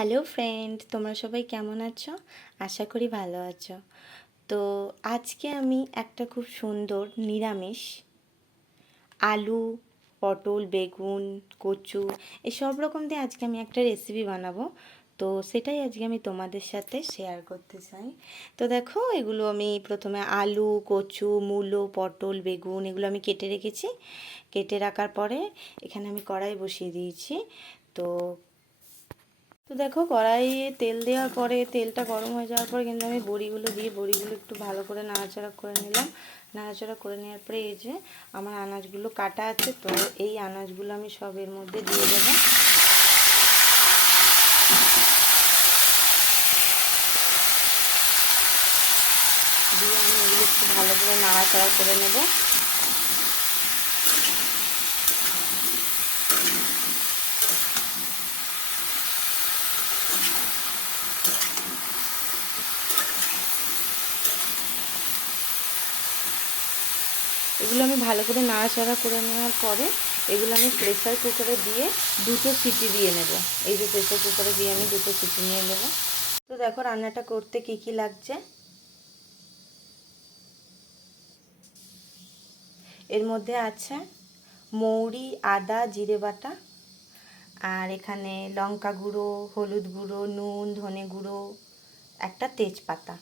Hello friend, তোমরা সবাই কেমন আছো? আশা করি ভালো আছো। তো আজকে আমি একটা খুব সুন্দর নিরামিষ আলু, পটল, বেগুন, কচু এসব রকম দিয়ে আজকে আমি একটা রেসিপি বানাবো। তো সেটাই আজকে আমি তোমাদের সাথে শেয়ার করতে চাই। তো দেখো, এগুলো আমি প্রথমে আলু, কচু, মূলো, পটল, বেগুন এগুলো আমি কেটে রেখেছি। কেটে রাখার পরে এখানে আমি কড়াই বসিয়ে দিয়েছি। তো তো দেখো, কড়াইয়ে তেল দেওয়ার পরে তেলটা গরম হয়ে যাওয়ার পরে কিন্তু আমি বড়িগুলো দিয়ে বড়িগুলো একটু ভালো করে নাড়াচাড়া করে নিলাম। নাড়াচাড়া করে নেওয়ার পরে এই যে আমার আনাজগুলো কাটা আছে, তো এই আনাজগুলো আমি সব এর মধ্যে দিয়ে দেবো। দিয়ে আমি এগুলো একটু ভালো করে নাড়াচাড়া করে নেব। এগুলো আমি ভালো করে নাড়াচাড়া করে নেওয়ার পরে এগুলো আমি প্রেসার কুকারে দিয়ে দুটো সিটি দিয়ে নেব। এই যে প্রেসার কুকারে দিয়ে আমি দুটো সিটি নিয়ে নেব। তো দেখো রান্নাটা করতে কী কী লাগছে। এর মধ্যে আছে মৌরি, আদা, জিরে বাটা, আর এখানে লঙ্কা গুঁড়ো, হলুদ গুঁড়ো, নুন, ধনে গুঁড়ো, একটা তেজপাতা,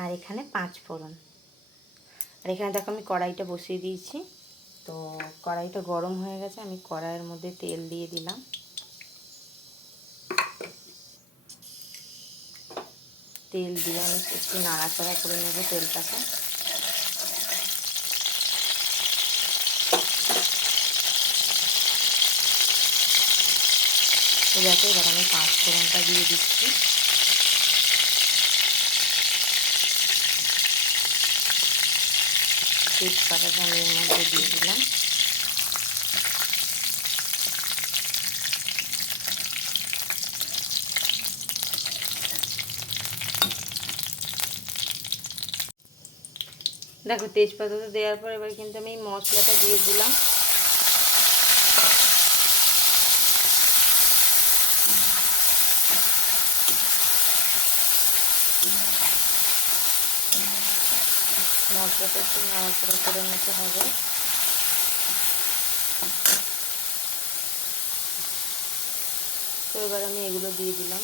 আর এখানে 5 ফোড়ন। আর এখানে দেখো আমি কড়াইটা বসিয়ে দিয়েছি। তো কড়াইটা গরম হয়ে গেছে, আমি কড়াইয়ের মধ্যে তেল দিয়ে দিলাম। তেল দিয়ে আমি একটু নাড়াচাড়া করে নেব তেলটাকে। তো দেখো এবার আমি 5 ফোড়নটা দিয়ে দিচ্ছি। তেজপাতাটা আমি এর মধ্যে দিয়ে দিলাম। দেখো তেজপাতাটা দেওয়ার পর এবার কিন্তু আমি মশলাটা দিয়ে দিলাম। মশলাটা একটু নাড়াচাড়া করে নিতে হবে। তো এবার আমি এগুলো দিয়ে দিলাম,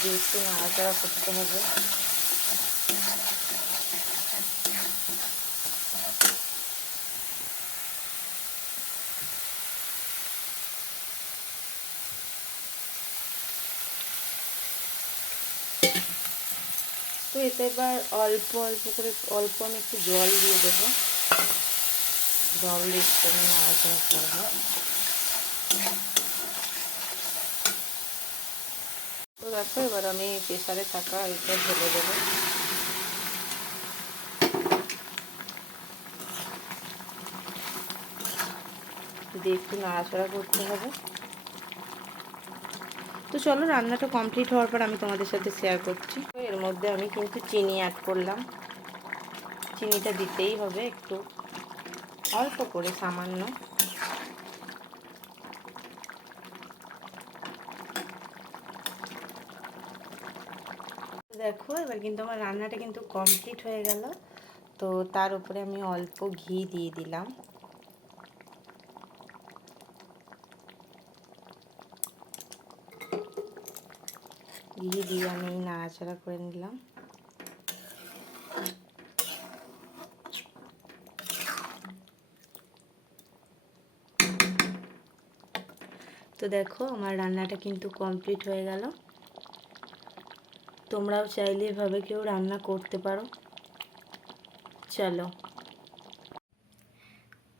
দিয়ে একটু নাড়াচাড়া করতে হবে। তো এতে এবার অল্প অল্প করে আমি একটু জল দিয়ে দেবো। জল দিয়ে একটু আমি নাড়াচাড়া করবো। তো দেখো এবার আমি প্রেসারে থাকা এটা ঢেলে দেবো। দিয়ে একটু নাড়াচাড়া করতে হবে। তো চলো, রান্নাটা কমপ্লিট হওয়ার পর আমি তোমাদের সাথে শেয়ার করছি। তো এর মধ্যে আমি কিন্তু চিনি অ্যাড করলাম। চিনিটা দিতেই হবে একটু অল্প করে, সামান্য। দেখো এবার কিন্তু আমার রান্নাটা কিন্তু কমপ্লিট হয়ে গেল। তো তার উপরে আমি অল্প ঘি দিয়ে দিলাম। ঘি দিয়ে আমি নাড়াচাড়া করে নিলাম। তো দেখো আমার রান্নাটা কিন্তু কমপ্লিট হয়ে গেল। তোমরাও চাইলে এভাবে কেউ রান্না করতে পারো। চলো,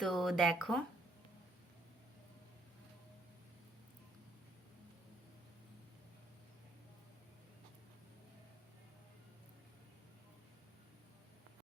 তো দেখো